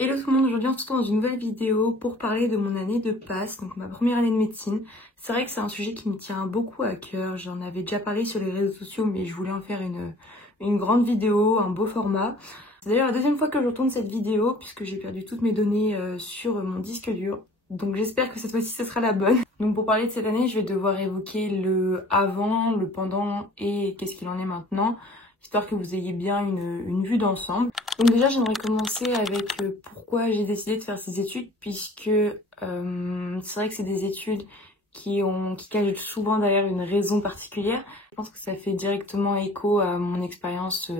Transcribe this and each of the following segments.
Hello tout le monde, aujourd'hui on se retrouve dans une nouvelle vidéo pour parler de mon année de passe, donc ma première année de médecine. C'est vrai que c'est un sujet qui me tient beaucoup à cœur, j'en avais déjà parlé sur les réseaux sociaux mais je voulais en faire une grande vidéo, un beau format. C'est d'ailleurs la deuxième fois que je retourne cette vidéo puisque j'ai perdu toutes mes données sur mon disque dur. Donc j'espère que cette fois-ci ce sera la bonne. Donc pour parler de cette année, je vais devoir évoquer le avant, le pendant et qu'est-ce qu'il en est maintenant, histoire que vous ayez bien une vue d'ensemble. Donc déjà j'aimerais commencer avec pourquoi j'ai décidé de faire ces études, puisque c'est vrai que c'est des études qui cachent souvent derrière une raison particulière. Je pense que ça fait directement écho à mon expérience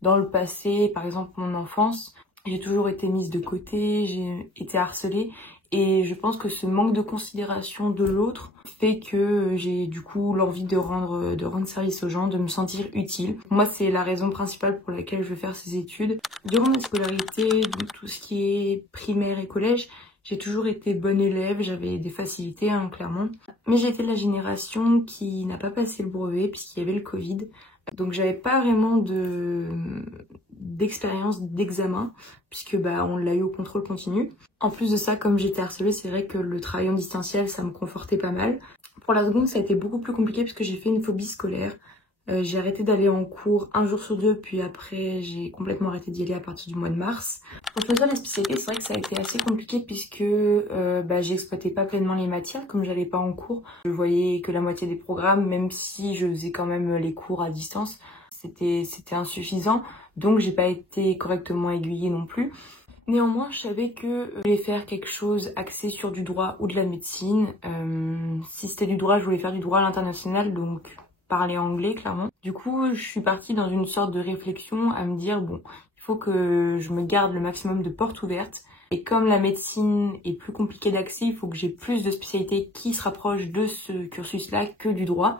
dans le passé, par exemple mon enfance. J'ai toujours été mise de côté, j'ai été harcelée. Et je pense que ce manque de considération de l'autre fait que j'ai du coup l'envie de rendre service aux gens, de me sentir utile. Moi, c'est la raison principale pour laquelle je veux faire ces études. Durant ma scolarité, donc tout ce qui est primaire et collège, j'ai toujours été bonne élève, j'avais des facilités, hein, clairement. Mais j'ai été de la génération qui n'a pas passé le brevet puisqu'il y avait le Covid. Donc j'avais pas vraiment d'expérience d'examen puisque on l'a eu au contrôle continu. En plus de ça, comme j'étais harcelée, c'est vrai que le travail en distanciel, ça me confortait pas mal. Pour la seconde, ça a été beaucoup plus compliqué puisque j'ai fait une phobie scolaire. J'ai arrêté d'aller en cours un jour sur deux, puis après j'ai complètement arrêté d'y aller à partir du mois de mars. Pour choisir les spécialités, c'est vrai que ça a été assez compliqué puisque j'exploitais pas pleinement les matières, comme j'allais pas en cours. Je voyais que la moitié des programmes, même si je faisais quand même les cours à distance, c'était insuffisant. Donc j'ai pas été correctement aiguillée non plus. Néanmoins, je savais que je voulais faire quelque chose axé sur du droit ou de la médecine. Si c'était du droit, je voulais faire du droit à l'international, donc parler anglais clairement. Du coup, je suis partie dans une sorte de réflexion à me dire, bon, il faut que je me garde le maximum de portes ouvertes. Et comme la médecine est plus compliquée d'accès, il faut que j'ai plus de spécialités qui se rapprochent de ce cursus-là que du droit.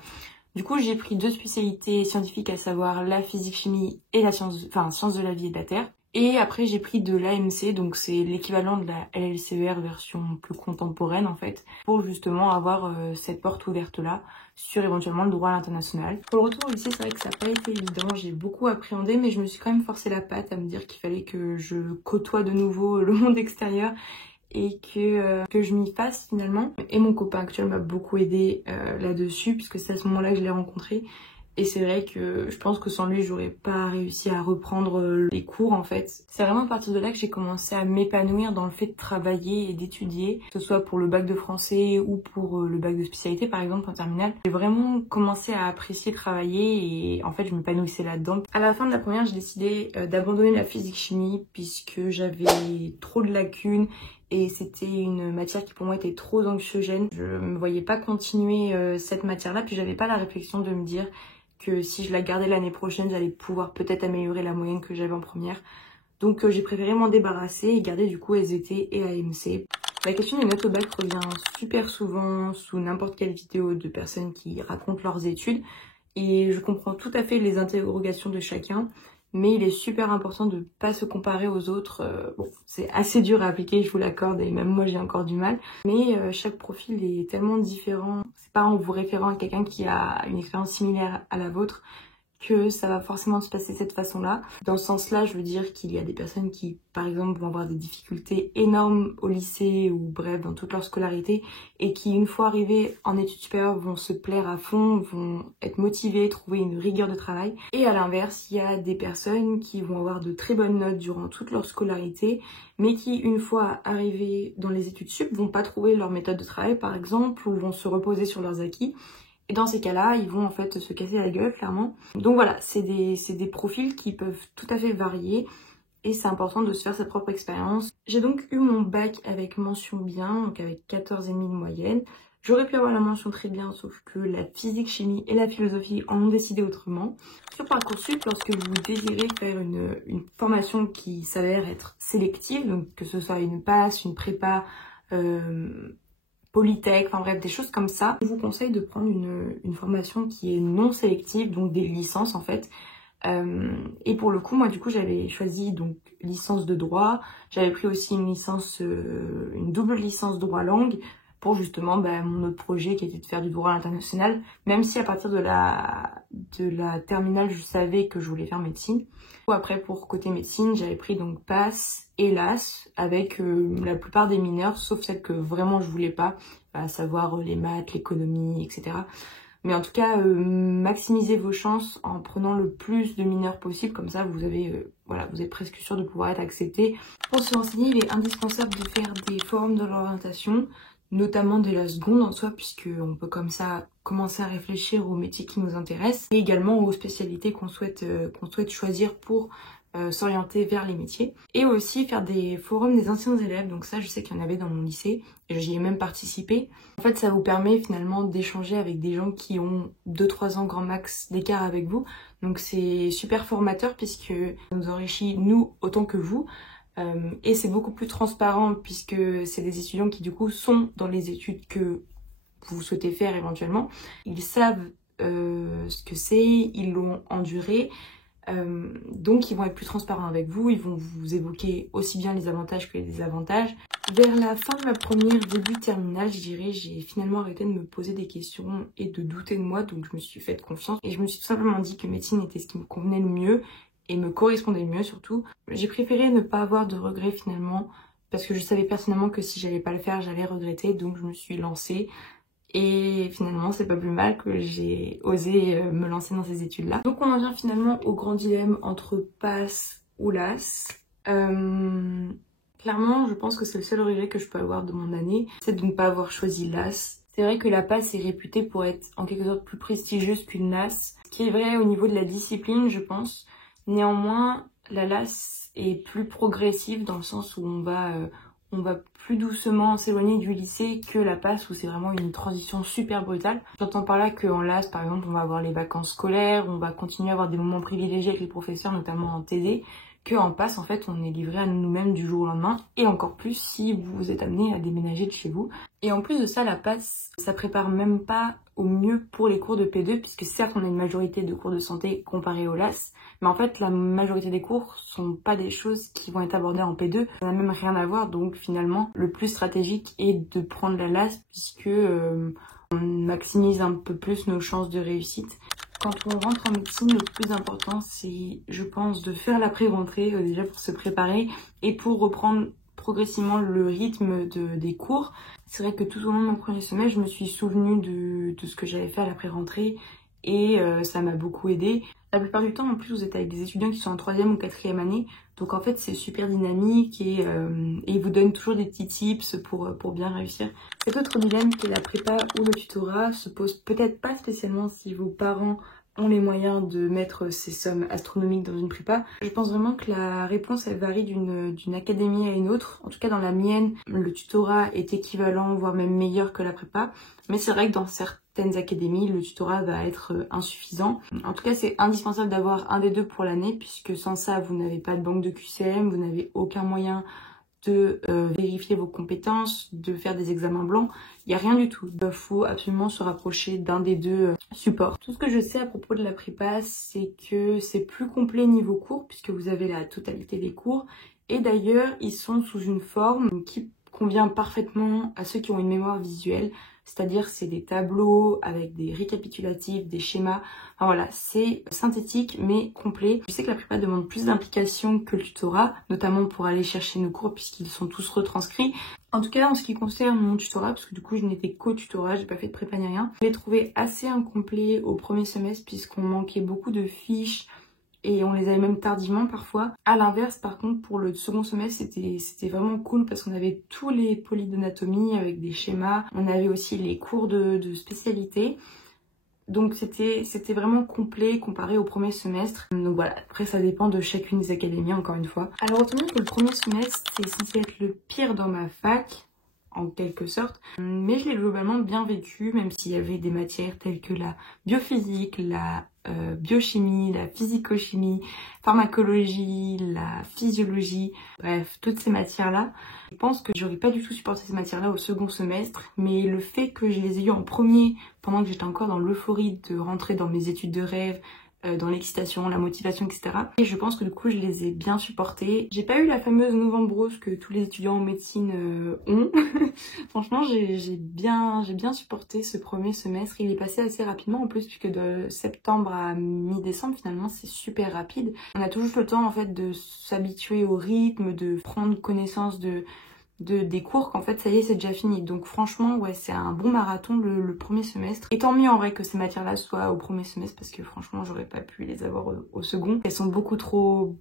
Du coup, j'ai pris deux spécialités scientifiques, à savoir la physique-chimie et la science de la vie et de la terre. Et après, j'ai pris de l'AMC, donc c'est l'équivalent de la LLCER version plus contemporaine en fait, pour justement avoir cette porte ouverte-là sur éventuellement le droit à l'international. Pour le retour au lycée, c'est vrai que ça n'a pas été évident, j'ai beaucoup appréhendé, mais je me suis quand même forcé la patte à me dire qu'il fallait que je côtoie de nouveau le monde extérieur et que je m'y fasse finalement. Et mon copain actuel m'a beaucoup aidé là-dessus, puisque c'est à ce moment-là que je l'ai rencontré. Et c'est vrai que je pense que sans lui, j'aurais pas réussi à reprendre les cours en fait. C'est vraiment à partir de là que j'ai commencé à m'épanouir dans le fait de travailler et d'étudier, que ce soit pour le bac de français ou pour le bac de spécialité par exemple en terminale. J'ai vraiment commencé à apprécier travailler et en fait je m'épanouissais là-dedans. À la fin de la première, j'ai décidé d'abandonner la physique-chimie puisque j'avais trop de lacunes. Et c'était une matière qui pour moi était trop anxiogène. Je me voyais pas continuer cette matière-là, puis j'avais pas la réflexion de me dire que si je la gardais l'année prochaine, j'allais pouvoir peut-être améliorer la moyenne que j'avais en première. Donc j'ai préféré m'en débarrasser et garder du coup SVT et AMC. La question des notes au bac revient super souvent sous n'importe quelle vidéo de personnes qui racontent leurs études. Et je comprends tout à fait les interrogations de chacun. Mais il est super important de ne pas se comparer aux autres. Bon, c'est assez dur à appliquer, je vous l'accorde, et même moi j'ai encore du mal. Mais chaque profil est tellement différent. C'est pas en vous référant à quelqu'un qui a une expérience similaire à la vôtre que ça va forcément se passer de cette façon-là. Dans ce sens-là, je veux dire qu'il y a des personnes qui, par exemple, vont avoir des difficultés énormes au lycée ou bref, dans toute leur scolarité et qui, une fois arrivées en études supérieures, vont se plaire à fond, vont être motivées, trouver une rigueur de travail. Et à l'inverse, il y a des personnes qui vont avoir de très bonnes notes durant toute leur scolarité, mais qui, une fois arrivées dans les études sup, vont pas trouver leur méthode de travail, par exemple, ou vont se reposer sur leurs acquis. Et dans ces cas-là, ils vont en fait se casser la gueule, clairement. Donc voilà, c'est des profils qui peuvent tout à fait varier et c'est important de se faire sa propre expérience. J'ai donc eu mon bac avec mention bien, donc avec 14,5 de moyenne. J'aurais pu avoir la mention très bien, sauf que la physique, chimie et la philosophie en ont décidé autrement. Sur Parcoursup, lorsque vous désirez faire une formation qui s'avère être sélective, donc que ce soit une passe, une prépa, Polytech, enfin bref, des choses comme ça. Je vous conseille de prendre une formation qui est non sélective, donc des licences en fait. Et pour le coup, moi du coup, j'avais choisi donc licence de droit. J'avais pris aussi une licence, une double licence droit langue pour justement mon autre projet qui était de faire du droit à l'international, même si à partir de la terminale je savais que je voulais faire médecine. Après pour côté médecine j'avais pris donc PASS et LAS avec la plupart des mineurs sauf celles que vraiment je voulais pas, à savoir les maths, l'économie, etc. Mais en tout cas, maximisez vos chances en prenant le plus de mineurs possible, comme ça vous avez, vous êtes presque sûr de pouvoir être accepté. Pour se renseigner, il est indispensable de faire des forums de l'orientation, notamment dès la seconde en soi, puisqu'on peut comme ça commencer à réfléchir aux métiers qui nous intéressent, et également aux spécialités qu'on souhaite choisir pour s'orienter vers les métiers. Et aussi faire des forums des anciens élèves, donc ça je sais qu'il y en avait dans mon lycée, et j'y ai même participé. En fait ça vous permet finalement d'échanger avec des gens qui ont 2-3 ans grand max d'écart avec vous, donc c'est super formateur puisque ça nous enrichit nous autant que vous. Et c'est beaucoup plus transparent puisque c'est des étudiants qui du coup sont dans les études que vous souhaitez faire éventuellement. Ils savent ce que c'est, ils l'ont enduré. Donc ils vont être plus transparents avec vous, ils vont vous évoquer aussi bien les avantages que les désavantages. Vers la fin de ma première début terminale, je dirais, j'ai finalement arrêté de me poser des questions et de douter de moi, donc je me suis fait confiance et je me suis tout simplement dit que médecine était ce qui me convenait le mieux et me correspondait le mieux surtout. J'ai préféré ne pas avoir de regrets finalement parce que je savais personnellement que si j'allais pas le faire, j'allais regretter, donc je me suis lancée. Et finalement, c'est pas plus mal que j'ai osé me lancer dans ces études-là. Donc on en vient finalement au grand dilemme entre PASS ou LAS. Clairement, je pense que c'est le seul regret que je peux avoir de mon année, c'est de ne pas avoir choisi LAS. C'est vrai que la PASS est réputée pour être en quelque sorte plus prestigieuse qu'une LAS, ce qui est vrai au niveau de la discipline, je pense. Néanmoins, la LAS est plus progressive dans le sens où on va plus doucement s'éloigner du lycée que la PASS où c'est vraiment une transition super brutale. J'entends par là qu'en LAS, par exemple, on va avoir les vacances scolaires, on va continuer à avoir des moments privilégiés avec les professeurs, notamment en TD, qu'en PASS, en fait, on est livré à nous-mêmes du jour au lendemain, et encore plus si vous êtes amené à déménager de chez vous. Et en plus de ça, la PASS, ça prépare même pas au mieux pour les cours de P2, puisque certes, on a une majorité de cours de santé comparé au LAS, mais en fait, la majorité des cours sont pas des choses qui vont être abordées en P2, ça n'a même rien à voir, donc finalement, le plus stratégique est de prendre la LAS, puisque on maximise un peu plus nos chances de réussite. Quand on rentre en médecine, le plus important, c'est, je pense, de faire la pré-rentrée, déjà pour se préparer, et pour reprendre progressivement le rythme des cours. C'est vrai que tout au long de mon premier semestre, je me suis souvenue de ce que j'avais fait à la pré-rentrée, et ça m'a beaucoup aidée. La plupart du temps, en plus, vous êtes avec des étudiants qui sont en 3e ou 4e année, donc en fait, c'est super dynamique, et ils vous donnent toujours des petits tips pour bien réussir. Cet autre dilemme qui est la prépa ou le tutorat se pose peut-être pas spécialement si vos parents ont les moyens de mettre ces sommes astronomiques dans une prépa. Je pense vraiment que la réponse elle varie d'une académie à une autre. En tout cas dans la mienne, le tutorat est équivalent, voire même meilleur que la prépa. Mais c'est vrai que dans certaines académies, le tutorat va être insuffisant. En tout cas, c'est indispensable d'avoir un des deux pour l'année, puisque sans ça, vous n'avez pas de banque de QCM, vous n'avez aucun moyen de vérifier vos compétences, de faire des examens blancs, il n'y a rien du tout. Il faut absolument se rapprocher d'un des deux supports. Tout ce que je sais à propos de la prépa, c'est que c'est plus complet niveau cours, puisque vous avez la totalité des cours, et d'ailleurs, ils sont sous une forme qui convient parfaitement à ceux qui ont une mémoire visuelle, c'est-à-dire c'est des tableaux avec des récapitulatifs, des schémas, enfin voilà, c'est synthétique mais complet. Je sais que la prépa demande plus d'implication que le tutorat, notamment pour aller chercher nos cours puisqu'ils sont tous retranscrits. En tout cas, en ce qui concerne mon tutorat, parce que du coup je n'étais qu'au tutorat, j'ai pas fait de prépa ni rien, je l'ai trouvé assez incomplet au premier semestre puisqu'on manquait beaucoup de fiches, et on les avait même tardivement parfois. À l'inverse, par contre, pour le second semestre, c'était vraiment cool parce qu'on avait tous les polis d'anatomie avec des schémas. On avait aussi les cours de spécialité. Donc c'était vraiment complet comparé au premier semestre. Donc voilà, après ça dépend de chacune des académies encore une fois. Alors autant dire que le premier semestre, c'est censé être le pire dans ma fac, en quelque sorte, mais je l'ai globalement bien vécu, même s'il y avait des matières telles que la biophysique, la biochimie, la physico-chimie, pharmacologie, la physiologie, bref, toutes ces matières-là. Je pense que j'aurais pas du tout supporté ces matières-là au second semestre, mais le fait que je les ai eues en premier, pendant que j'étais encore dans l'euphorie de rentrer dans mes études de rêve, dans l'excitation, la motivation, etc. Et je pense que du coup je les ai bien supportés. J'ai pas eu la fameuse novembrose que tous les étudiants en médecine ont. Franchement j'ai bien supporté ce premier semestre. Il est passé assez rapidement en plus, puisque de septembre à mi-décembre finalement c'est super rapide. On a toujours le temps en fait de s'habituer au rythme, de prendre connaissance des cours, qu'en fait ça y est c'est déjà fini. Donc franchement ouais, c'est un bon marathon le premier semestre, et tant mieux en vrai que ces matières là soient au premier semestre, parce que franchement j'aurais pas pu les avoir au second. Elles sont beaucoup trop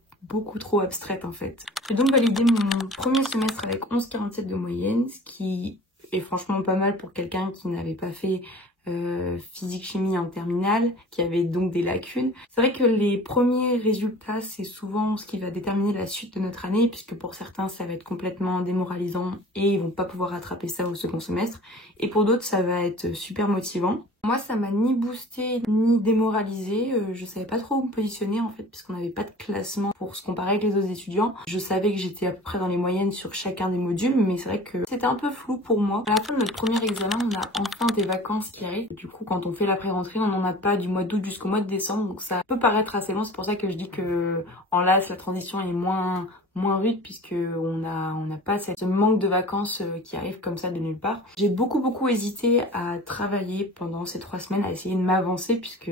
abstraites en fait. J'ai donc validé mon premier semestre avec 11,47 de moyenne, ce qui est franchement pas mal pour quelqu'un qui n'avait pas fait physique-chimie en terminale, qui avait donc des lacunes. C'est vrai que les premiers résultats, c'est souvent ce qui va déterminer la suite de notre année, puisque pour certains, ça va être complètement démoralisant et ils vont pas pouvoir rattraper ça au second semestre. Et pour d'autres, ça va être super motivant. Moi, ça m'a ni boosté ni démoralisé. Je savais pas trop où me positionner en fait, puisqu'on n'avait pas de classement pour se comparer avec les autres étudiants. Je savais que j'étais à peu près dans les moyennes sur chacun des modules, mais c'est vrai que c'était un peu flou pour moi. À la fin de notre premier examen, on a enfin des vacances qui arrivent. Du coup, quand on fait la pré-rentrée, on n'en a pas du mois d'août jusqu'au mois de décembre, donc ça peut paraître assez long. C'est pour ça que je dis que en LAS, la transition est moins rude, puisque on n'a pas ce manque de vacances qui arrive comme ça de nulle part. J'ai beaucoup hésité à travailler pendant ces 3 semaines, à essayer de m'avancer, puisque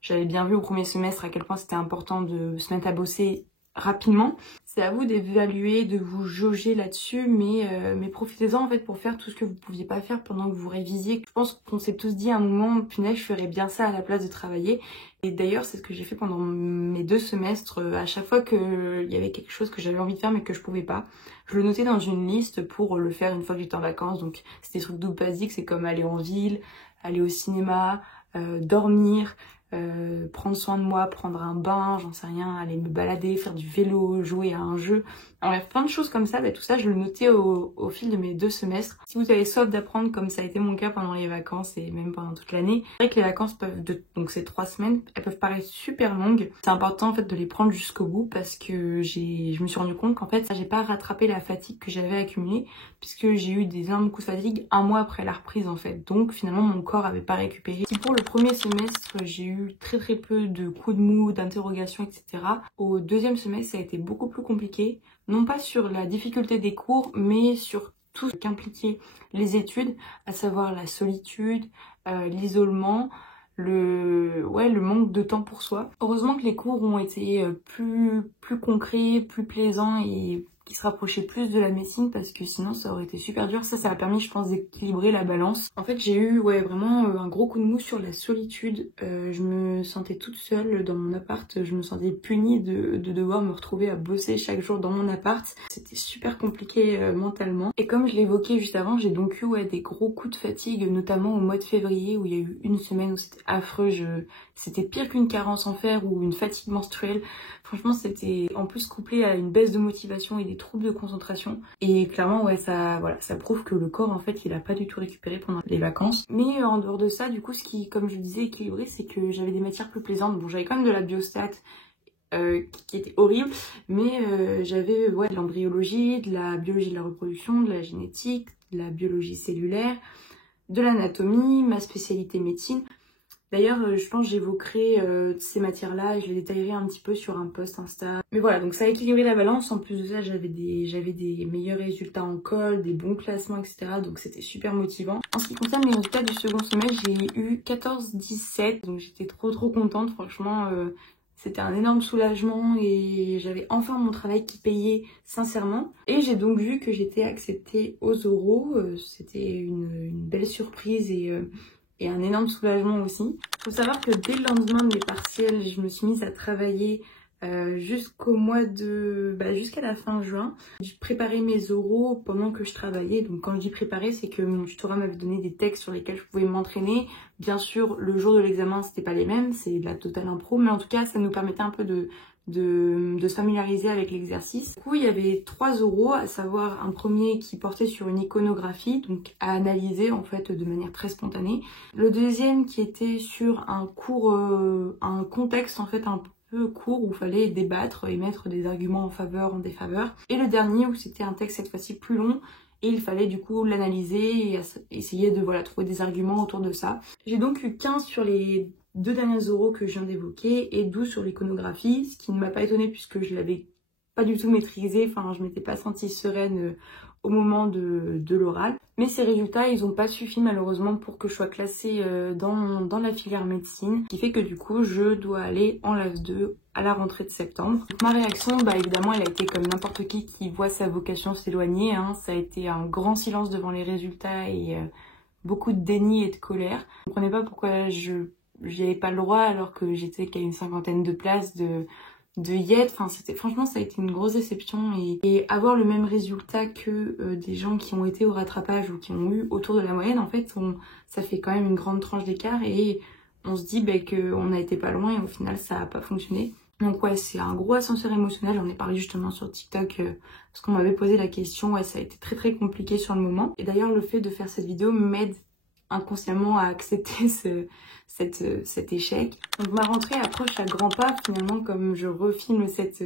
j'avais bien vu au premier semestre à quel point c'était important de se mettre à bosser rapidement. C'est à vous d'évaluer, de vous jauger là-dessus, mais profitez-en en fait pour faire tout ce que vous pouviez pas faire pendant que vous révisiez. Je pense qu'on s'est tous dit à un moment, punaise, je ferais bien ça à la place de travailler. Et d'ailleurs, c'est ce que j'ai fait pendant mes 2 semestres. À chaque fois qu'il y avait quelque chose que j'avais envie de faire mais que je pouvais pas, je le notais dans une liste pour le faire une fois que j'étais en vacances. Donc c'était des trucs tout basiques, c'est comme aller en ville, aller au cinéma, dormir, prendre soin de moi, prendre un bain, j'en sais rien, aller me balader, faire du vélo, jouer à un jeu. En bref, plein de choses comme ça. Tout ça, je le notais au fil de mes 2 semestres. Si vous avez soif d'apprendre, comme ça a été mon cas pendant les vacances et même pendant toute l'année, c'est vrai que les vacances donc ces 3 semaines, elles peuvent paraître super longues. C'est important en fait de les prendre jusqu'au bout, parce que je me suis rendu compte qu'en fait, j'ai pas rattrapé la fatigue que j'avais accumulée, puisque j'ai eu des énormes coups de fatigue un mois après la reprise en fait. Donc finalement, mon corps avait pas récupéré. Si pour le premier semestre, j'ai eu très peu de coups de mou, d'interrogations, etc. Au 2e semestre, ça a été beaucoup plus compliqué. Non pas sur la difficulté des cours, mais sur tout ce qu'impliquaient les études, à savoir la solitude, l'isolement, le manque de temps pour soi. Heureusement que les cours ont été plus concrets, plus plaisants et qui se rapprochait plus de la médecine, parce que sinon ça aurait été super dur. Ça a permis, je pense, d'équilibrer la balance. En fait, j'ai eu vraiment un gros coup de mou sur la solitude. Je me sentais toute seule dans mon appart. Je me sentais punie de devoir me retrouver à bosser chaque jour dans mon appart. C'était super compliqué mentalement. Et comme je l'évoquais juste avant, j'ai donc eu des gros coups de fatigue, notamment au mois de février, où il y a eu une semaine où c'était affreux. C'était pire qu'une carence en fer ou une fatigue menstruelle. Franchement, c'était en plus couplé à une baisse de motivation et des troubles de concentration. Et clairement, ça prouve que le corps, en fait, il a pas du tout récupéré pendant les vacances. Mais en dehors de ça, du coup, ce qui, comme je le disais, équilibré, c'est que j'avais des matières plus plaisantes. Bon, j'avais quand même de la biostat qui était horrible, mais j'avais de l'embryologie, de la biologie de la reproduction, de la génétique, de la biologie cellulaire, de l'anatomie, ma spécialité médecine. D'ailleurs, je pense que j'évoquerai ces matières-là et je les détaillerai un petit peu sur un post Insta. Mais voilà, donc ça a équilibré la balance. En plus de ça, j'avais des meilleurs résultats en colle, des bons classements, etc. Donc c'était super motivant. En ce qui concerne les résultats du second semestre, j'ai eu 14-17. Donc j'étais trop contente, franchement. C'était un énorme soulagement et j'avais enfin mon travail qui payait sincèrement. Et j'ai donc vu que j'étais acceptée aux oraux. C'était une belle surprise et un énorme soulagement aussi. Faut savoir que dès le lendemain de mes partiels, je me suis mise à travailler jusqu'à la fin juin. Je préparais mes oraux pendant que je travaillais. Donc quand je dis préparer, c'est que mon tutorat m'avait donné des textes sur lesquels je pouvais m'entraîner. Bien sûr, le jour de l'examen, c'était pas les mêmes, c'est de la totale impro, mais en tout cas, ça nous permettait un peu de se familiariser avec l'exercice. Du coup, il y avait 3 oraux, à savoir un premier qui portait sur une iconographie, donc à analyser en fait de manière très spontanée. Le deuxième qui était sur un cours, un contexte en fait un peu court où il fallait débattre et mettre des arguments en faveur, en défaveur. Et le dernier où c'était un texte cette fois-ci plus long et il fallait du coup l'analyser et essayer de trouver des arguments autour de ça. J'ai donc eu 15 sur les 2 derniers oraux que je viens d'évoquer et 12 sur l'iconographie, ce qui ne m'a pas étonnée puisque je l'avais pas du tout maîtrisé, enfin je m'étais pas sentie sereine au moment de l'oral. Mais ces résultats, ils n'ont pas suffi malheureusement pour que je sois classée dans la filière médecine, ce qui fait que du coup je dois aller en LAS 2 à la rentrée de septembre. Donc, ma réaction, évidemment, elle a été comme n'importe qui voit sa vocation s'éloigner, hein. Ça a été un grand silence devant les résultats et beaucoup de déni et de colère. Je ne comprenais pas pourquoi j'y avais pas le droit alors que j'étais qu'à une 50aine de places de YET. Enfin, franchement, ça a été une grosse déception et avoir le même résultat que des gens qui ont été au rattrapage ou qui ont eu autour de la moyenne, en fait, ça fait quand même une grande tranche d'écart et on se dit qu'on n'a été pas loin et au final, ça n'a pas fonctionné. Donc ouais, c'est un gros ascenseur émotionnel, j'en ai parlé justement sur TikTok parce qu'on m'avait posé la question, ouais, ça a été très compliqué sur le moment. Et d'ailleurs, le fait de faire cette vidéo m'aide inconsciemment à accepter cet échec. Donc ma rentrée approche à grands pas finalement, comme je refilme cette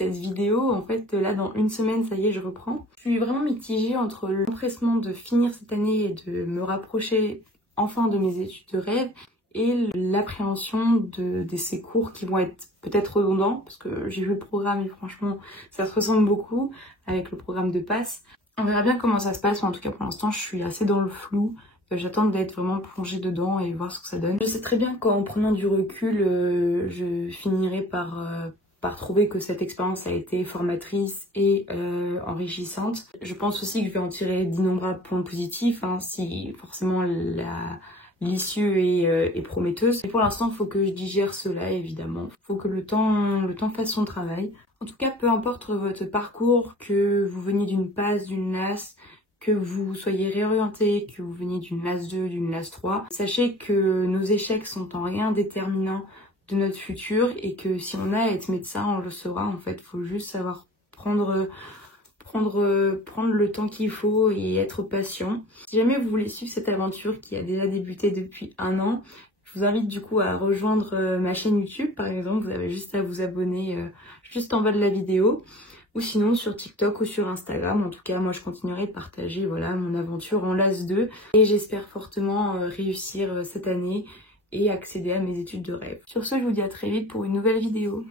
vidéo. En fait là dans une semaine ça y est je reprends. Je suis vraiment mitigée entre l'empressement de finir cette année et de me rapprocher enfin de mes études de rêve et l'appréhension de ces cours qui vont être peut-être redondants parce que j'ai vu le programme et franchement ça se ressemble beaucoup avec le programme de passe. On verra bien comment ça se passe, mais en tout cas pour l'instant je suis assez dans le flou. J'attends d'être vraiment plongée dedans et voir ce que ça donne. Je sais très bien qu'en prenant du recul, je finirai par trouver que cette expérience a été formatrice et enrichissante. Je pense aussi que je vais en tirer d'innombrables points positifs, hein, si forcément l'issue est prometteuse. Et pour l'instant, il faut que je digère cela, évidemment. Il faut que le temps fasse son travail. En tout cas, peu importe votre parcours, que vous veniez d'une passe, d'une LAS, que vous soyez réorienté, que vous veniez d'une LAS 2, d'une LAS 3, sachez que nos échecs sont en rien déterminants de notre futur et que si on a à être médecin, on le saura. En fait, il faut juste savoir prendre le temps qu'il faut et être patient. Si jamais vous voulez suivre cette aventure qui a déjà débuté depuis 1 an, je vous invite du coup à rejoindre ma chaîne YouTube par exemple. Vous avez juste à vous abonner juste en bas de la vidéo. Ou sinon sur TikTok ou sur Instagram. En tout cas, moi je continuerai de partager voilà, mon aventure en LAS 2. Et j'espère fortement réussir cette année et accéder à mes études de rêve. Sur ce, je vous dis à très vite pour une nouvelle vidéo.